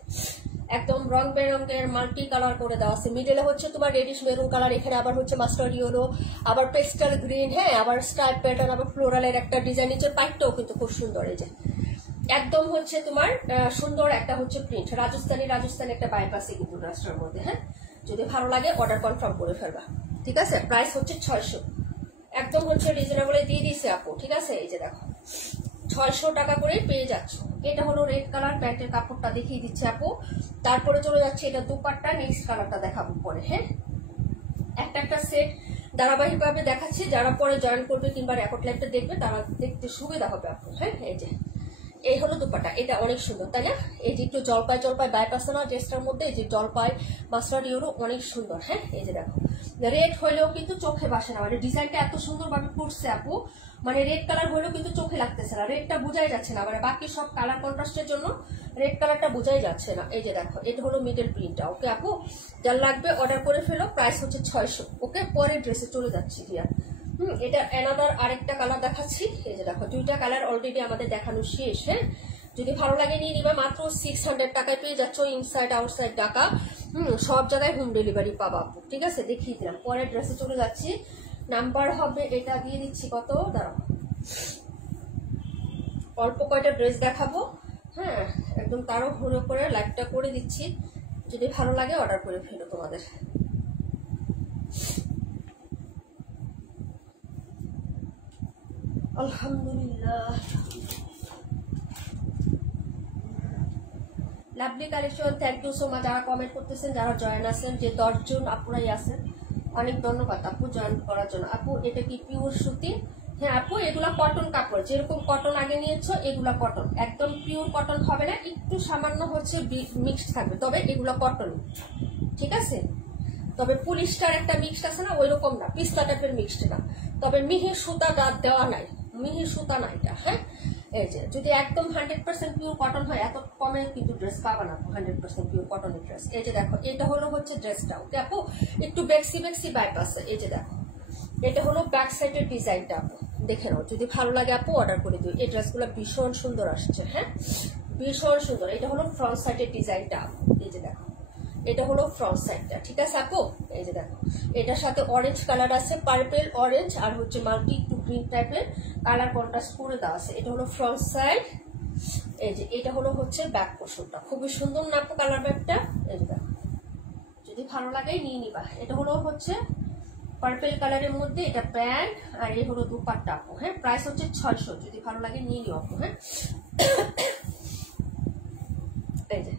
একদম রং বেরঙের মাল্টি কালার করে দেওয়া আছে। মিডলে হচ্ছে তোমার রেডিশ মেরুন কালার, এখানে আবার হচ্ছে মাস্টার্ড ইয়েলো, আবার পেস্টাল গ্রিন, হ্যাঁ আবার স্টাইপ প্যাটার্ন, আবার ফ্লোরালের একটা ডিজাইন, নিচের পাইপটাও কিন্তু খুব সুন্দর। এই যে একদম হচ্ছে তোমার সুন্দর একটা হচ্ছে প্রিন্ট, রাজস্থানী একটা বাইপ আছে কিন্তু ড্রেসটার মধ্যে। হ্যাঁ যদি ভালো লাগে অর্ডার কনফার্ম করে ফেলবা, ঠিক আছে। প্রাইস হচ্ছে 600, একদম হচ্ছে রিজনেবল দিয়ে দিয়েছে আপু, ঠিক আছে। এই যে দেখো 600 টাকা করে পেয়ে যাচ্ছ। এটা হলো রেড কালার, প্যান্টের কাপড়টা দেখিয়ে দিচ্ছে আপু। তারপরে চলে যাচ্ছে এটা দুপাট্টা, নেক্সট কালারটা দেখাবো পরে। হ্যাঁ একটা একটা সেট ধারাবাহিকভাবে দেখাচ্ছি, যারা পরে জয়েন করবে কিংবা রেকর্ড লাইভটা দেখবে তারা দেখতে সুবিধা হবে আপু। হ্যাঁ এই যে এই হলো দুপাট্টা, এটা অনেক সুন্দর তাই না। এই যে একটু জলপাই বাইপ আছে না ড্রেসটার মধ্যে, এই যে জলপাই মাস্টার্ড ইয়েলো অনেক সুন্দর। হ্যাঁ এই যে দেখো রেড হলেও কিন্তু চোখে বাসে না, মানে ডিজাইনটা এত সুন্দর ভাবে করছে আপু, মানে রেড কালার হলেও কিন্তু চোখে লাগতেছে না, রেডটা বোঝাই যাচ্ছে না, মানে বাকি সব কালার কন্ট্রাস্টের জন্য রেড কালারটা বোঝাই যাচ্ছে না। এই যে দেখো এটা হলো মিডল প্রিন্টটা, ওকে আপু যার লাগবে অর্ডার করে ফেলো, প্রাইস হচ্ছে 600। ওকে পরের ড্রেসে চলে যাচ্ছি দিয়া। এটা অ্যানাদার আরেকটা কালার দেখাচ্ছি। এই যে দেখো দুইটা কালার অলরেডি আমাদের দেখানো শেষ। হ্যাঁ যদি ভালো লাগে নিয়ে নিবা, মাত্র 600 টাকায় পেয়ে যাচ্ছ, ইনসাইড আউটসাইড টাকা সব জায়গায় হোম ডেলিভারি পাবা আপু, ঠিক আছে। দেখিয়ে দিলাম, পরের ড্রেসে চলে যাচ্ছি। নাম্বার হবে এটা দিয়ে দিচ্ছি কত, দাঁড়াও অল্প কয়টা ড্রেস দেখাবো। হ্যাঁ একদম তারও ঘুরে করে লাইভটা করে দিচ্ছি, যদি ভালো লাগে অর্ডার করে ফেলো তোমাদের। আলহামদুলিল্লাহ lovely collection, thank you so much. যারা কমেন্ট করতেছেন, যারা জয়েন আছেন, যে 10 জন আপনারাই আছেন, অনেক ধন্যবাদ আপু জয়েন করার জন্য। আপু এটা কি পিওর সুতি? হ্যাঁ আপু এগুলা কটন কাপড়, যেরকম কটন আগে নিয়েছো এগুলা কটন, একদম পিওর কটন হবে না, একটু সামান্য হচ্ছে মিক্সড থাকবে, তবে এগুলা কটন, ঠিক আছে। তবে পুলিশটার একটা মিক্সড আছে না, ওই রকম না, পিস্তা টাইপের মিক্সড না, তবে মিহির সুতা দেওয়া নাই, মিহির সুতা না এটা। হ্যাঁ এই যে যদি একদম 100% পিওর কটন হয়, এত কমে কিন্তু ড্রেস পাবা না 100% পিওর কটনের ড্রেস। এই যে দেখো এটা হলো হচ্ছে ড্রেসটা, ওকে আপু একটু বেক্সি বাইপ আছে। এই যে দেখো এটা হলো ব্যাক সাইডের ডিজাইনটা, আপু দেখে নাও, যদি ভালো লাগে আপু অর্ডার করে দিও। এই ড্রেসগুলো ভীষণ সুন্দর আসছে। হ্যাঁ ভীষণ সুন্দর। এটা হলো ফ্রন্ট সাইডের ডিজাইনটা, এই যে দেখো এটা হলো ফ্রন্ট সাইডটা, ঠিক আছে আপু। এই যে দেখো এটার সাথে অরেঞ্জ কালার আছে, পার্পেল অরেঞ্জ আর হচ্ছে মাল্টি একটু গ্রিন টাইপের কালার কন্ট্রাস্ট করে দেওয়া আছে। এটা হলো ফ্রন্ট সাইড, এই যে এটা হলো হচ্ছে ব্যাক পোর্শনটা, খুবই সুন্দর না আপু কালার ব্যাকটা। এই যে দেখো যদি ভালো লাগে নিয়ে নিবা। এটা হলো হচ্ছে পার্পল কালারের মধ্যে এটা প্যান্ট আর এই হলো দুপাট্টা আপু। হ্যাঁ, প্রাইস হচ্ছে 600, যদি ভালো লাগে নিয়ে নিও আপু। হ্যাঁ, এই যে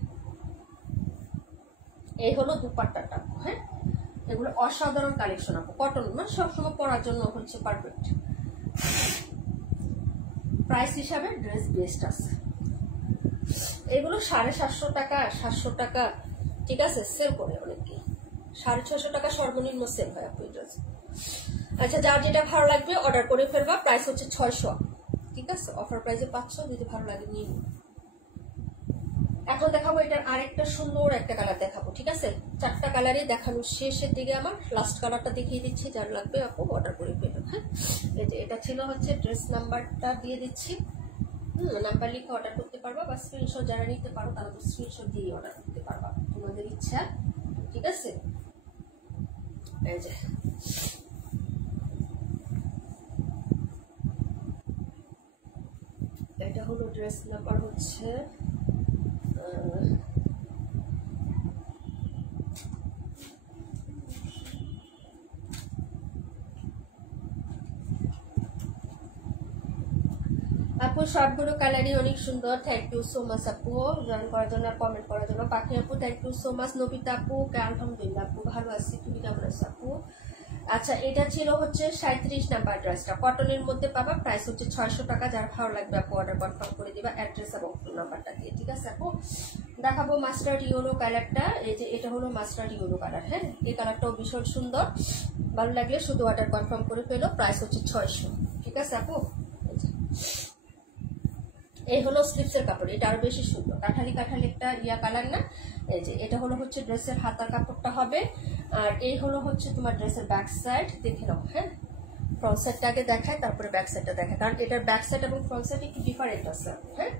এই হলো দুপাট্টাটা আপু। হ্যাঁ, এগুলো অসাধারণ কালেকশন আপু, কটন না, সবসময় পরার জন্য হচ্ছে পারফেক্ট। প্রাইস হিসাবে ড্রেস বেস্ট আছে। এগুলো 750 টাকা 700 টাকা, ঠিক আছে, সেল করে অনেকে। 650 টাকা সর্বনিম্ন সেল হয় আপু ড্রেস। আচ্ছা, যার যেটা ভালো লাগবে অর্ডার করে ফেলবা। প্রাইস হচ্ছে 600, ঠিক আছে, অফার প্রাইসে 500, যদি ভালো লাগে নিয়ে নিও। এখন দেখাবো এটার আরেকটা সুন্দর একটা কালার দেখাবো, ঠিক আছে। 4টা কালারই দেখানো শেষের দিকে আমার লাস্ট কালারটা দেখিয়ে দিচ্ছি, যার লাগবে আপু অর্ডার করে ফেলো। হ্যাঁ, এই যে এটা ছিল হচ্ছে ড্রেস নাম্বারটা দিয়ে দিচ্ছি। নাম্বার লিখে অর্ডার করতে পারবা, বা স্ক্রিনশট যারা নিতে পারো তারা তো স্ক্রিনশট দিয়ে অর্ডার করতে পারবা, তোমাদের ইচ্ছা, ঠিক আছে। এই যে এটা হলো ড্রেস নাম্বার হচ্ছে আপু, সবগুলো কালারই অনেক সুন্দর। থ্যাংক ইউ সো মাচ আপু জয়েন করার জন্য আর কমেন্ট করার জন্য। পাখি আপু thank you so much. Nabita আপু আলহামদুলিল্লাহ আপু ভালো আছি, তুমি কেমন আছো আপু? আচ্ছা, এটা ছিল হচ্ছে 37 নাম্বার ড্রেসটা, কটনের মধ্যে পাবা। প্রাইস হচ্ছে 600 টাকা। যার ভালো লাগবে আপু অর্ডার কনফার্ম করে দিবা অ্যাড্রেস এবং ফোন নাম্বারটা দিয়ে, ঠিক আছে আপু। দেখাবো মাস্টার্ড ইয়েলো কালারটা। এই যে এটা হলো মাস্টার্ড ইয়েলো কালার। হ্যাঁ, এই কালারটাও ভীষণ সুন্দর, ভালো লাগলে শুধু অর্ডার কনফার্ম করে ফেলো। প্রাইস হচ্ছে 600, ঠিক আছে আপু। এই হলো স্লিপসের কাপড়, এটা আরো বেশি সুন্দর, কাঠালি কাঠালি একটা ইয়া কালার না। এই যে এটা হলো হচ্ছে ড্রেসের হাতার কাপড়টা হবে, আর এই হলো হচ্ছে তোমার ড্রেসের ব্যাক সাইড। দেখে নাও। হ্যাঁ, ফ্রন্ট সাইডটা আগে দেখায়, তারপরে ব্যাক সাইডটা দেখায়, কারণ এটার ব্যাক সাইড এবং ফ্রন্ট সাইড একটু ডিফারেন্ট আছে। হ্যাঁ,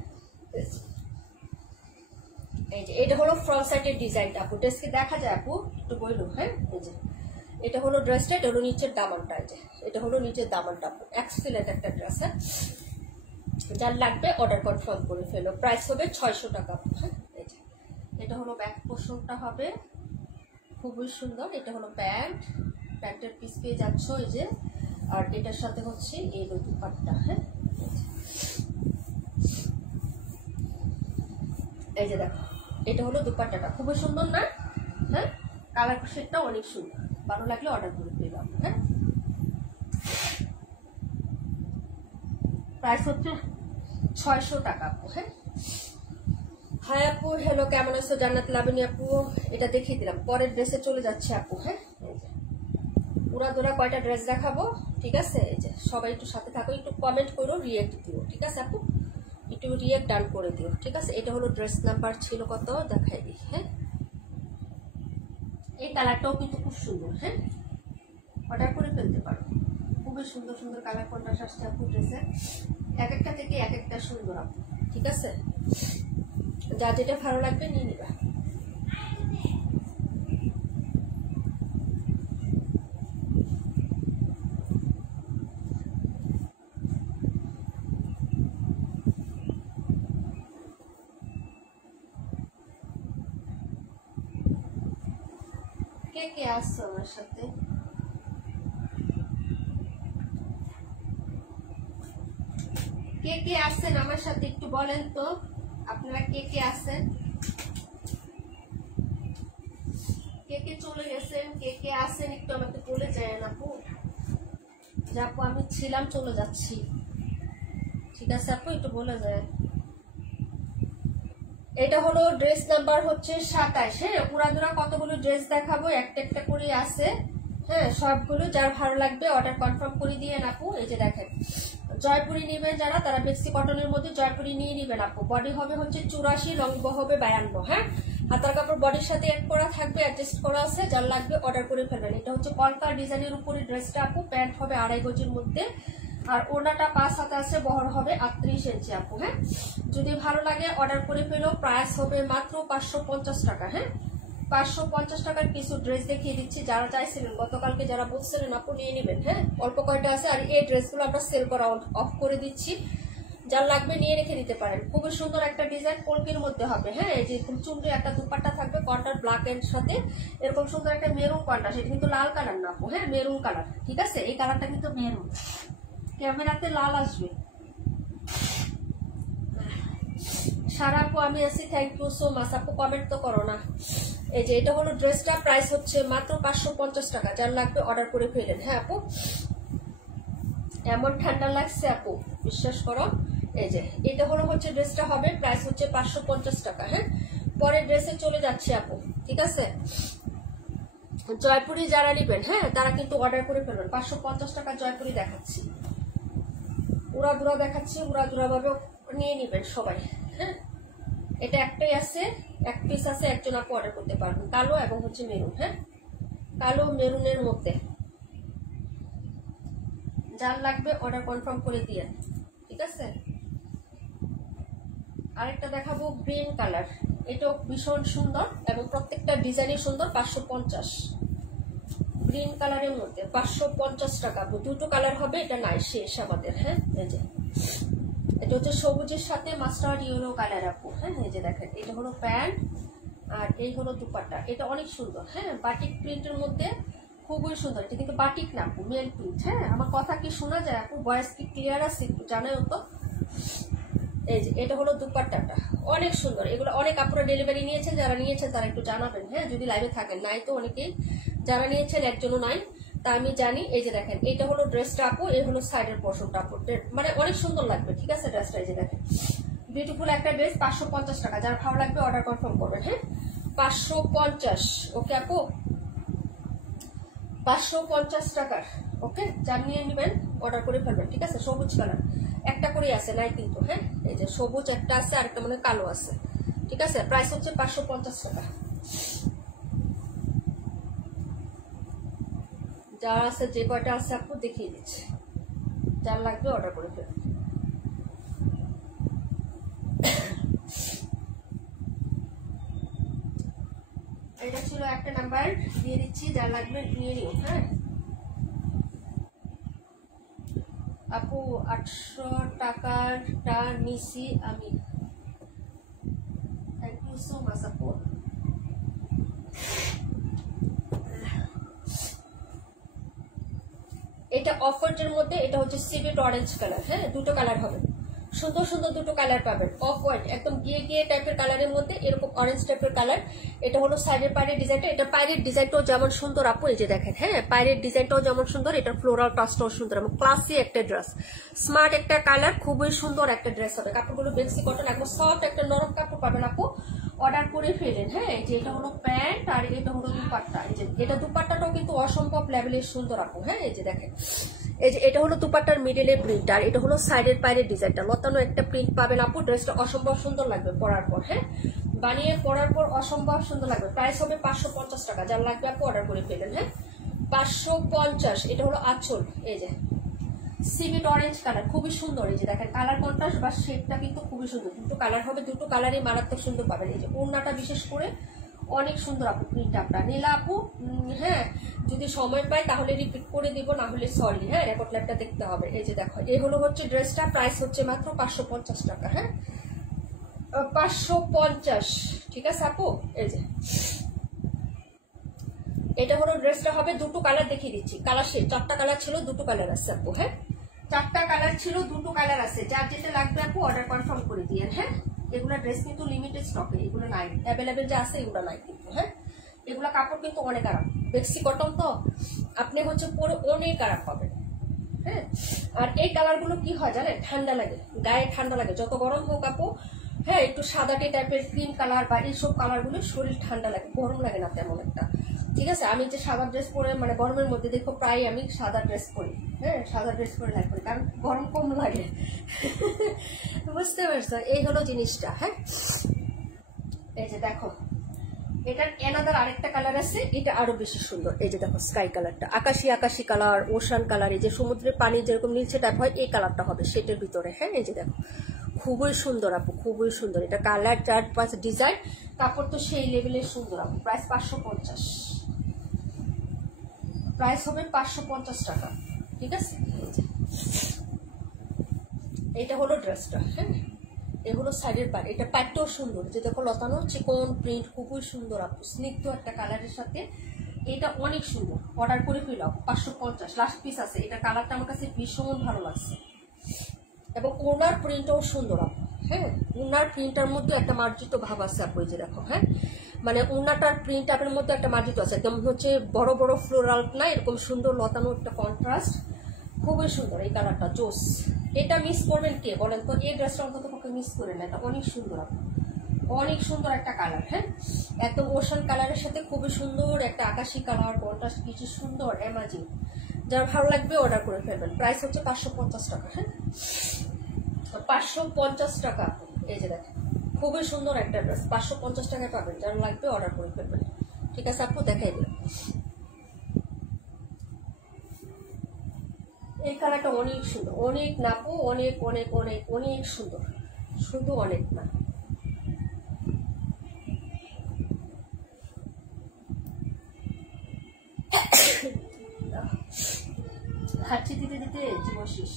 এই যে এটা হলো ফ্রন্ট সাইডের ডিজাইনটা আপু। ড্রেসকে দেখা যায় আপু, একটু বইলো। হ্যাঁ, এই যে এটা হলো ড্রেসটা, এটা হলো নিচের দামানটা। এই যে এটা হলো নিচের দামানটা আপু, এক্সিলেন্ট একটা ড্রেস। হ্যাঁ, যার লাগবে অর্ডার কনফার্ম করে ফেলো। প্রাইস হবে 600 টাকা। হ্যাঁ, এটা হলো ব্যাক পোর্শনটা হবে, খুবই সুন্দর। এটা হলো প্যান্ট, প্যান্টের পিস পেয়ে যাচ্ছ এই যে, আর এটার সাথে হচ্ছে এই দুপাট্টা। হ্যাঁ, এই যে দেখো এটা হলো দুপাট্টাটা, খুবই সুন্দর না? হ্যাঁ, কালার শেডটা অনেক সুন্দর, ভালো লাগলে অর্ডার করে পেলাম। হ্যাঁ, প্রাইস হচ্ছে 600 টাকা আপু। হ্যাঁ, হাই আপু, হ্যালো, কেমন আছো? জান্নাত লাবণী আপু, এটা দেখিয়ে দিলাম। পরের ড্রেসে চলে যাচ্ছে আপু। হ্যাঁ, এই যে পুরা দোরা কয়টা ড্রেস দেখাবো, ঠিক আছে। এই যে সবাই একটু সাথে থাকো, একটু কমেন্ট করো, রিয়েক্ট দিও, ঠিক আছে আপু, একটু রিয়েক্ট ডান করে দিও, ঠিক আছে। এটা হলো ড্রেস নাম্বার ছিল কত দেখাই দিই। হ্যাঁ, এই কালারটাও কিন্তু খুব সুন্দর। হ্যাঁ, অর্ডার করে ফেলতে পারো, খুবই সুন্দর সুন্দর কালার কন্ট্রাস্ট আসছে আপু ড্রেসের, এক একটা থেকে এক একটা সুন্দর আপু, ঠিক আছে। যা যেটা ভালো লাগবে নিয়ে নিবা। কে কে আসছো আমার সাথে? কে কে আসছেন আমার সাথে একটু বলেন তো, আপনারা কে কে আসছেন? কে কে চলে গেছেন, কে কে আসছেন একটু আমাকে বলে যায় না আপু। আপু আমি ছিলাম, চলে যাচ্ছি, ঠিক আছে আপু, একটু বলে যায়। এটা হলো ড্রেস নাম্বার হচ্ছে 27। হ্যাঁ, পুরাদুরা কতগুলো ড্রেস দেখাবো, একটা একটা করে আছে। হ্যাঁ, সবগুলো যার ভালো লাগবে অর্ডার কনফার্ম করে দিয়ে আপু। এই যে দেখেন, জয়পুরি নেবেন যারা, তারা বেক্সি কটনের মধ্যে জয়পুরি নিয়ে নিবেন আপু। বডি হবে হচ্ছে 84, লং হবে 52। হ্যাঁ, হাতার কাপড় বডির সাথে অ্যাড করা থাকবে, অ্যাডজাস্ট করা আছে, যার লাগবে অর্ডার করে ফেলবেন। এটা হচ্ছে কলকা ডিজাইনের উপরে ড্রেসটা আপু। প্যান্ট হবে 2.5 গজের মধ্যে, আর ওনাটা 5 হাতে আছে, বহর হবে 38 ইঞ্চি আপু। হ্যাঁ, যদি ভালো লাগে অর্ডার করে ফেলো। প্রাইস হবে মাত্র 550 টাকা। হ্যাঁ, 550 টাকার কিছু ড্রেস দেখিয়ে দিচ্ছি, যারা চাইছিলেন গতকালকে, যারা বলছিলেন আপু নিয়ে নেবেন। হ্যাঁ, অল্প কয়টা আছে, আর এই ড্রেসগুলো আমরা সেল করা অফ করে দিচ্ছি। যার লাগবে নিয়ে রেখে দিতে পারেন। খুবই সুন্দর একটা ডিজাইন, কলকির মধ্যে হবে। হ্যাঁ, এই যে চুনরি একটা দুপাট্টা থাকবে কন্ট্রাস্ট ব্ল্যাক এর সাথে এরকম সুন্দর একটা মেরুন কন্ট্রাস্ট। এটা কিন্তু লাল কালার না আপু, হ্যাঁ মেরুন কালার, ঠিক আছে? এই কালারটা কিন্তু মেরুন, ক্যামেরাতে লাল আসবে। সারা আপু আমি আছি, থ্যাংক ইউ সো মাচ। আপু কমেন্ট তো করো না। এই যে এটা হলো ড্রেসটা, প্রাইস হচ্ছে মাত্র 550 টাকা। যার লাগবে অর্ডার করে ফেলেন। হ্যাঁ আপু, এমন ঠান্ডা লাগছে আপু, বিশ্বাস করো। এই যে এটা হচ্ছে ড্রেসটা হবে, প্রাইস হচ্ছে 550 টাকা। হ্যাঁ, পরের ড্রেসে চলে যাচ্ছে আপু, ঠিক আছে? জয়পুরি যারা নেবেন, হ্যাঁ তারা কিন্তু অর্ডার করে ফেলবেন। 550 টাকা জয়পুরি দেখাচ্ছি, উড়াধুরা দেখাচ্ছি, উড়াধুরা ভাবে নিয়ে নেবেন সবাই। হ্যাঁ, এটা একটাই আছে, এক পিস আছে, একজন আপু অর্ডার করতে পারবেন। কালো এবং হচ্ছে মেরুন। হ্যাঁ, কালো মেরুনের মধ্যে যার লাগবে অর্ডার কনফার্ম করে দিয়ে, ঠিক আছে? আরেকটা দেখাবো গ্রিন কালার, এটাও ভীষণ সুন্দর এবং প্রত্যেকটা ডিজাইনই সুন্দর। 550 গ্রিন কালারের মধ্যে 550 টাকা। দুটো কালার হবে, এটা নাই শেষ আমাদের। হ্যাঁ, এই যে এটা হচ্ছে সবুজের সাথে মাস্টার্ড ইয়েলো কালার আপু। হ্যাঁ, এই যে দেখেন এটা হলো প্যান্ট আর এই হলো দুপাট্টা। এটা অনেক সুন্দর। হ্যাঁ, বাটিক প্রিন্টের মধ্যে খুবই সুন্দর। এটা কিন্তু বাটিক না আপু, মেল প্রিন্ট। হ্যাঁ, আমার কথা কি শোনা যায় আপু? ভয়েস কি ক্লিয়ার আছে একটু জানাই তো। এই যে এটা হলো দুপাট্টাটা, অনেক সুন্দর। এগুলো অনেক আপুরা ডেলিভারি নিয়েছেন, যারা নিয়েছেন তারা একটু জানাবেন। হ্যাঁ, যদি লাইভে থাকেন, নাই তো অনেকেই যারা নিয়েছেন, একজনও নাই, তা আমি জানি। এই যে দেখেন এটা হলো ড্রেসটা আপু, এই হলো সাইডের পোর্শনটা আপু, মানে অনেক সুন্দর লাগবে, ঠিক আছে? ড্রেসটা এই যে দেখেন, বিউটিফুল একটা ড্রেস। 550 টাকা। যার ভালো লাগবে অর্ডার কনফার্ম করবেন। হ্যাঁ, 550। ওকে আপু, 550 টাকার। ওকে, যা নিয়ে নেবেন অর্ডার করে ফেলবেন, ঠিক আছে? সবুজ কালার একটা করে আছে, নাই কিন্তু। হ্যাঁ, এই যে সবুজ একটা আছে, আর একটা মানে কালো আছে, ঠিক আছে? প্রাইস হচ্ছে 550 টাকা। যার আছে, যে কয়টা আছে আপু দেখিয়ে দিচ্ছি, যার লাগবে অর্ডার করে ফেলবেন। এটা ছিল একটা নাম্বার, দিয়ে দিচ্ছি, যার লাগবে নিয়ে নিও। হ্যাঁ আপু, 800 টাকারটা নিছি আমি। থ্যাংক ইউ সো মাচ আপু। এটা অফারের মধ্যে, এটা হচ্ছে সিভিট অরেঞ্জ কালার। হ্যাঁ, দুটো কালার হবে, সুন্দর সুন্দর দুটো কালার পাবেন। অফ হোয়াইট একদম গিয়ে গিয়ে টাইপের কালারের মধ্যে এরকম অরেঞ্জ টাইপের কালার। এটা হলো সাইডের পায়ের ডিজাইনটা। এটা পায়ের ডিজাইনটাও যেমন সুন্দর আপু, এই যে দেখেন। হ্যাঁ, পায়ের ডিজাইনটাও যেমন সুন্দর, এটা ফ্লোরাল টাচটাও সুন্দর এবং ক্লাসি একটা ড্রেস, স্মার্ট একটা কালার, খুবই সুন্দর একটা ড্রেস হবে। কাপড়গুলো বেক্সি কটন, একদম সফট একটা নরম কাপড় পাবেন আপু। অর্ডার করে ফেলেন। হ্যাঁ, এই যে এটা হলো প্যান্ট আর এটা হলো দুপাট্টা। এই যে এটা দুপাট্টাটাও কিন্তু অসম্ভব লেভেলের সুন্দর আপু। হ্যাঁ, এই যে দেখেন, এই যে এটা হলো দুপাট্টার মিডলের প্রিন্ট আর এটা হলো সাইডের পায়ের ডিজাইনটা, লতানো একটা প্রিন্ট পাবেন আপু। ড্রেসটা অসম্ভব সুন্দর লাগবে পরার পর। হ্যাঁ, বানিয়ে পরার পর অসম্ভব সুন্দর লাগবে। প্রাইস হবে 550 টাকা। যার লাগবে আপু অর্ডার করে ফেলেন। হ্যাঁ, 550। এটা হলো আঁচল, এই যে সিভিট অরেঞ্জ কালার, খুবই সুন্দর। এই যে দেখেন কালার কন্ট্রাস্ট বা শেডটা কিন্তু খুবই সুন্দর। দুটো কালার হবে, দুটো কালারই মারাত্মক সুন্দর পাবেন। এই যে ওড়নাটা বিশেষ করে অনেক সুন্দর আপু, প্রিন্ট আপনার নীলা আপু। হ্যাঁ, যদি সময় পাই তাহলে রিপিট করে দিব, না হলে সরি। হ্যাঁ, রেকর্ড লাইভটা দেখতে হবে। এই যে দেখো, এই হচ্ছে ড্রেসটা, প্রাইস হচ্ছে মাত্র 550 টাকা। হ্যাঁ, 550, ঠিক আছে আপু? এই যে এটা হলো ড্রেসটা হবে, দুটো কালার দেখিয়ে দিচ্ছি। কালার শেড 4টা কালার ছিল, দুটো কালার আছে আপু। হ্যাঁ, 4টা কালার ছিল, দুটো কালার আছে। যার যেটা লাগবে আপু অর্ডার কনফার্ম করে দিয়ে। হ্যাঁ, এগুলা ড্রেস কিন্তু লিমিটেড স্টকে, এগুলো নাই, অ্যাভেলেবেল যা আছে এগুলো নাই কিন্তু। হ্যাঁ, এগুলা কাপড় কিন্তু অনেক আরাম, বেক্সি কটন তো আপনি হচ্ছে পরে অনেক আরাম পাবেন। হ্যাঁ, আর এই কালারগুলো কি হয় জানেন, ঠান্ডা লাগে, গায়ে ঠান্ডা লাগে, যত গরম হোক আপু। হ্যাঁ, একটু সাদাটে টাইপের ক্রিম কালার বা এইসব কালারগুলো শরীর ঠান্ডা লাগে, গরম লাগে না তেমন একটা। ঠিক আছে, আমি যে সাদা ড্রেস পরে মানে গরমের মধ্যে দেখো প্রায় আমি সাদা ড্রেস পরি। হ্যাঁ, সাদা ড্রেস পরে লাইক করি, কারণ গরম কম লাগে। বুঝতে পারছো? এই হলো জিনিসটা। হ্যাঁ, এই যে দেখো, এটার এনাদার আরেকটা কালার আছে, এটা আরো বেশি সুন্দর। এই যে দেখো স্কাই কালারটা, আকাশি আকাশি কালার, ওশান কালার, এই যে সমুদ্রের পানি যেরকম নীলছে টাইপ হয়, এই কালারটা হবে সেটার ভিতরে। হ্যাঁ, এই যে দেখো খুবই সুন্দর আপু, খুবই সুন্দর। এটা কালার, চার্ট পাঁচ ডিজাইন, কাপড় তো সেই লেভেলের সুন্দর আপু। প্রাইস 550, প্রাইস হবে 550 টাকা। ঠিক আছে, এটা হলো ড্রেসটা। হ্যাঁ, এই হলো সাইডের পার্ট। এটা পার্টটাও সুন্দর, যে দেখো লতানো চিকন প্রিন্ট, খুবই সুন্দর আপু, স্নিগ্ধ একটা কালারের সাথে। এটা অনেক সুন্দর, অর্ডার করে পেলাম 550, লাস্ট পিস আছে। এটা কালারটা আমার কাছে ভীষণ ভালো লাগছে, এবং ওনার প্রিন্টটাও সুন্দর আপু। হ্যাঁ, ওনার প্রিন্টার মধ্যে একটা মার্জিত ভাব আছে আপু, এই যে দেখো। হ্যাঁ, মানে ওনাটার প্রিন্ট আপনার মধ্যে একটা মার্জিত আছে, একদম হচ্ছে বড় বড় ফ্লোরাল না, এরকম সুন্দর লতানো একটা কন্ট্রাস্ট, খুবই সুন্দর এই কালারটা, জোস। এটা মিস করবেন কে বলেন তো? এই ড্রেসটা অন্তত পক্ষে মিস করেন না, এটা অনেক সুন্দর আপু, অনেক সুন্দর একটা কালার। হ্যাঁ, একদম ওশান কালারের সাথে খুবই সুন্দর একটা আকাশি কালার কন্ট্রাস্ট, কিছু সুন্দর অ্যামাজিং। যার ভালো লাগবে অর্ডার করে ফেলবেন। প্রাইস হচ্ছে 550 টাকা। হ্যাঁ, 550 টাকা। এই যে দেখেন, খুবই সুন্দর একটা ড্রেস, 550 টাকায় পাবেন। যার লাগবে অর্ডার করে ফেলবেন। ঠিক আছে আপু, দেখাই দিলাম। এই কালারটা অনেক সুন্দর, অনেক না আপু, অনেক অনেক অনেক অনেক সুন্দর, শুধু অনেক না। হাঁচি দিতে দিতে জীবন শেষ।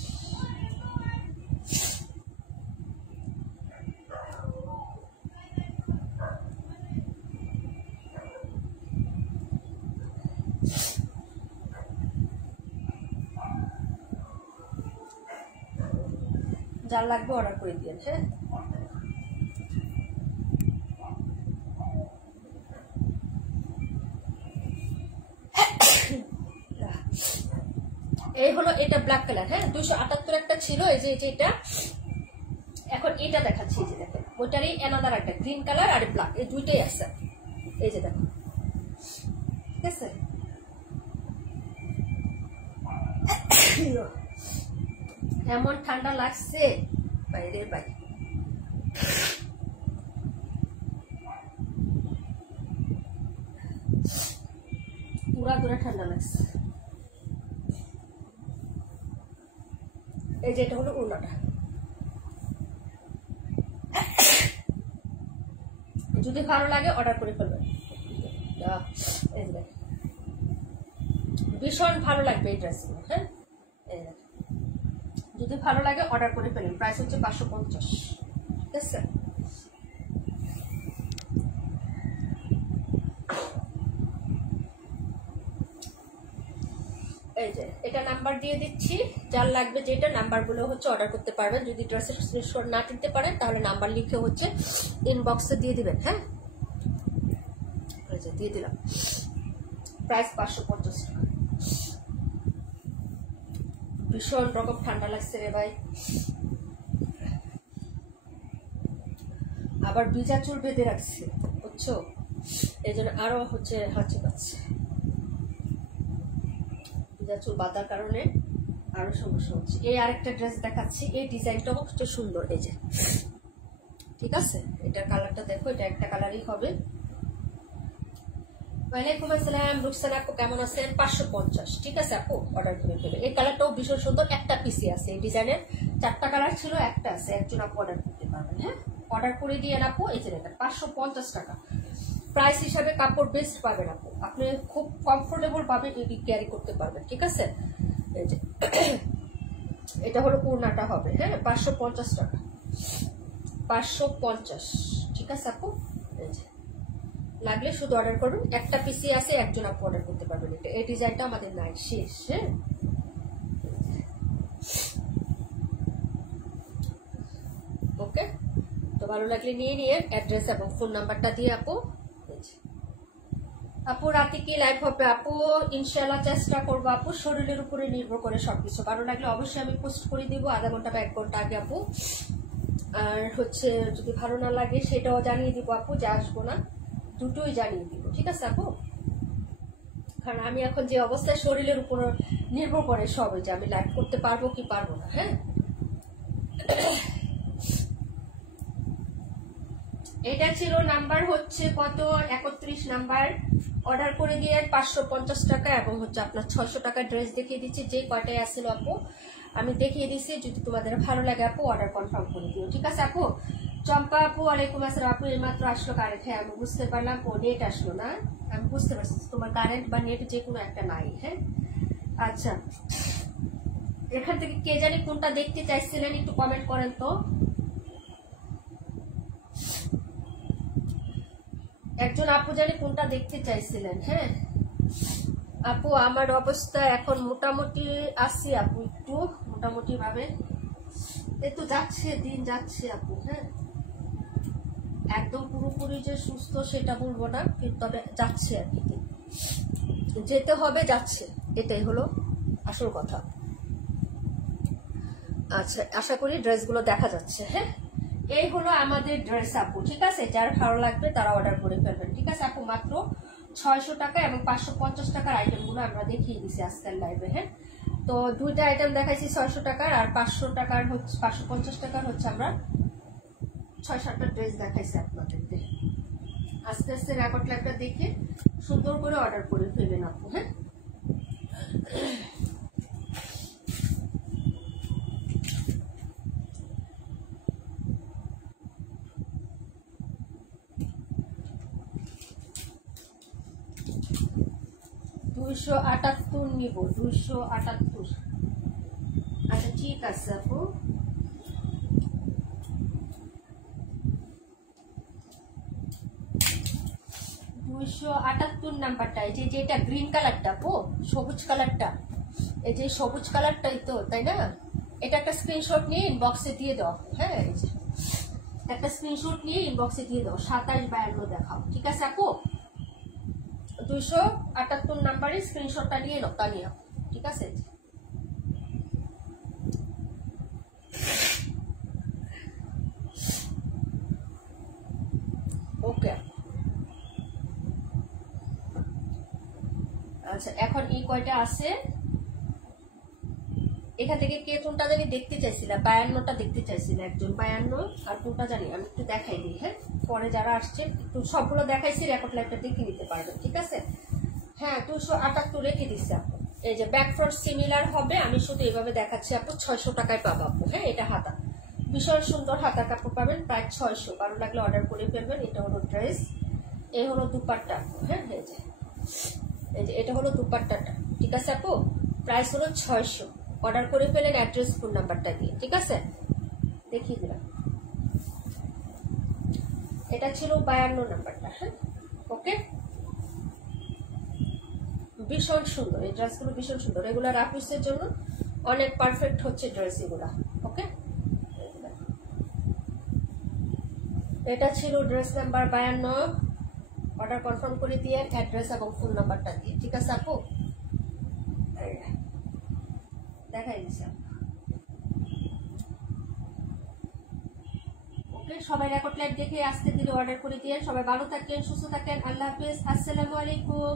যার লাগবে অর্ডার করে দিন। হ্যাঁ, এই হলো এটা ব্ল্যাক কালার। হ্যাঁ, 278 একটা ছিল, এই যে এটা। এখন এটা দেখাচ্ছি, এই যে দেখেন, ওইটারই অ্যানাদার একটা গ্রিন কালার আর ব্ল্যাক, এই দুইটাই আছে। এই যে দেখো, ঠিক আছে। এমন ঠান্ডা লাগছে বাইরে বাইরে, পুরা পুরা ঠান্ডা লাগছে। এই যে এটা হলো ওড়নাটা। যদি ভালো লাগে অর্ডার করে ফেলবেন। ভীষণ ভালো লাগবে এই ড্রেসগুলো। হ্যাঁ, যদি ভালো লাগে অর্ডার করে ফেলবেন। প্রাইস হচ্ছে 550। ঠিক আছে, এই যে এটা নাম্বার দিয়ে দিচ্ছি, যার লাগবে যেটা নাম্বারগুলো হচ্ছে অর্ডার করতে পারবেন। যদি ড্রেসের স্ক্রিনশট না নিতে পারেন তাহলে নাম্বার লিখে হচ্ছে ইনবক্সে দিয়ে দিবেন। হ্যাঁ, এই যে দিয়ে দিলাম। প্রাইস 550 টাকা। ভীষণ রকম ঠান্ডা লাগছে রে ভাই, আবার ভিজা চুল বেঁধে রাখছে, বুঝছো? এই জন্য আরো হচ্ছে হাঁচি পাচ্ছে, ভিজা চুল বাঁধার কারণে আরো সমস্যা হচ্ছে। এই আরেকটা ড্রেস দেখাচ্ছি, এই ডিজাইনটাও হচ্ছে সুন্দর। এই যে, ঠিক আছে, এটার কালারটা দেখো, এটা একটা কালারই হবে। ওয়ালাইকুম আসসালাম রুকসানা আপু, কেমন আছেন? 550। ঠিক আছে আপু, অর্ডার করে ফেলে। এই কালারটাও ভীষণ সুন্দর, একটা পিসি আছে। এই ডিজাইনের 4টা কালার ছিল, একটা আছে, একজন আপু অর্ডার করতে পারবেন। হ্যাঁ, অর্ডার করে দিয়ে আপু। এই যে দেখেন, 550 টাকা প্রাইস হিসাবে কাপড় বেস্ট পাবেন আপু, আপনি খুব কমফোর্টেবল পাবেন, এটি ক্যারি করতে পারবেন। ঠিক আছে, এই যে এটা হলো ওড়নাটা হবে। হ্যাঁ, 550 টাকা, 550। ঠিক আছে আপু, এই যে লাগলে শুধু অর্ডার করুন। একটা পিসি আছে, একজন আপু অর্ডার করতে পারবেন। এটা এই ডিজাইনটা আমাদের নাই, শেষ। হ্যাঁ, ওকে, তো ভালো লাগলে নিয়ে নিয়ে অ্যাড্রেস এবং ফোন নাম্বারটা দিয়ে আপু। আপু রাতে কি লাইভ হবে? আপু ইনশাআল্লাহ চেষ্টা করবো আপু, শরীরের উপরে নির্ভর করে সবকিছু। ভালো লাগলে অবশ্যই আমি পোস্ট করে দিব আধা ঘন্টা বা 1 ঘন্টা আগে আপু। আর হচ্ছে যদি ভালো না লাগে সেটাও জানিয়ে দিব আপু, যে আসবো না, দুটোই জানিয়ে দিব। ঠিক আছে আপু, কারণ আমি এখন যে অবস্থায়, শরীরের উপর নির্ভর করে সব, যে আমি লাইভ করতে পারবো কি পারবো না। হ্যাঁ, এটা ছিল নাম্বার হচ্ছে কত, 31 নাম্বার। অর্ডার করে দিয়ে 550 টাকা, এবং হচ্ছে আপনার 600 টাকা ড্রেস দেখিয়ে দিচ্ছি। যে কয়টাই আসছিল আপু আমি দেখিয়ে দিচ্ছি, যদি তোমাদের ভালো লাগে আপু অর্ডার কনফার্ম করে দিও। ঠিক আছে আপু। চম্পা আপু ওয়ালাইকুম আসসালাম আপু, এইমাত্র আসলো কারেন্ট। হ্যাঁ, আমি বুঝতে পারলাম, ও নেট আসলো না, আমি বুঝতে পারছি তোমার কারেন্ট বা নেট যে কোনো একটা নাই। হ্যাঁ, আচ্ছা, এখান থেকে কে জানি কোনটা দেখতে চাইছিলেন একটু কমেন্ট করেন তো। একজন আপু জানি কোনটা দেখতে চাইছিলেন। হ্যাঁ আপু, আমার অবস্থা এখন মোটামুটি আছি আপু, একটু মোটামুটি ভাবে একটু যাচ্ছে, দিন যাচ্ছে আপু। হ্যাঁ একদম পুরোপুরি যে সুস্থ সেটা বলবো না, কিন্তু তবে যাচ্ছে আর কি, যেতে হবে, যাচ্ছে, এটাই হলো আসল কথা। আচ্ছা, আশা করি ড্রেসগুলো দেখা যাচ্ছে। হ্যাঁ এই হলো আমাদের ড্রেস আপু, ঠিক আছে? যার ভালো লাগবে তারা অর্ডার করে ফেলবেন, ঠিক আছে আপু? মাত্র 600 টাকা এবং 550 টাকার আইটেমগুলো আমরা দেখিয়ে দিচ্ছি আজকের লাইভে। হ্যাঁ তো দুইটা আইটেম দেখাইছি 600 টাকার, আর 500 টাকার হচ্ছে 550 টাকার হচ্ছে আমরা 6-7টা ড্রেস দেখাইছি আপনাদেরকে। আস্তে আস্তে রেকর্ড লাইভটা দেখে সুন্দর করে অর্ডার করে ফেলবেন আপু। হ্যাঁ 278 নিব, 278। আচ্ছা ঠিক আছে আপু। নাম্বারটা, এই যে যেটা গ্রিন কালারটা আপু, সবুজ কালারটা, এই যে সবুজ কালারটাই তো, তাই না? এটা একটা স্ক্রিনশট নিয়ে ইনবক্সে দিয়ে দাও। হ্যাঁ এই যে একটা স্ক্রিনশট নিয়ে ইনবক্সে দিয়ে দাও, 2752 দেখাও, ঠিক আছে আপু? 278 নাম্বারের স্ক্রিনশটটা নিয়ে নাও, তা নিয়ে, ঠিক আছে? ওকে আচ্ছা, এখন এই কয়টা আছে এখান থেকে কে কোনটা জানি দেখতে চাইছিল? 52টা দেখতে চাইছিল একজন, 52 আর কোনটা জানি আমি একটু দেখাই দিই। হ্যাঁ পরে যারা আসছে একটু সবগুলো দেখাইছি, রেকর্ড লাইভটা দেখে নিতে পারবেন, ঠিক আছে? হ্যাঁ 278 রেখে দিচ্ছে আপু। এই যে ব্যাক ফ্রন্ট সিমিলার হবে, আমি শুধু এইভাবে দেখাচ্ছি আপু। 600 টাকায় পাবো আপু। হ্যাঁ এটা হাতা, ভীষণ সুন্দর হাতা কাপড় পাবেন, প্রায় 600। ভালো লাগলে অর্ডার করে ফেলবেন। এটা হলো ড্রেস, এই হলো দুপাট্টা আপু। হ্যাঁ এই যে এটা হলো দুপাট্টাটা, ঠিক আছে আপু? প্রাইস হলো 600। অর্ডার করে ফেলেন অ্যাড্রেস, ফোন নাম্বারটা দিয়ে, ঠিক আছে? দেখিয়ে দিলাম। এটা ছিল 52 নাম্বারটা। হ্যাঁ ওকে, ভীষণ সুন্দর এই ড্রেসগুলো, ভীষণ সুন্দর। এগুলো রাফিসের জন্য অনেক পারফেক্ট হচ্ছে ড্রেস এগুলা। ওকে, এটা ছিল ড্রেস নাম্বার 52। অর্ডার কনফার্ম করে দিয়ে অ্যাড্রেস এবং ফোন নাম্বারটা দিয়ে, ঠিক আছে আপু? দেখাই দিচ্ছি। ওকে, সবাই রেকর্ড লাইভ দেখে আজকে দিলে অর্ডার করে দিয়ে সবাই ভালো থাকেন, সুস্থ থাকেন। আল্লাহ হাফেজ, আসসালামু আলাইকুম।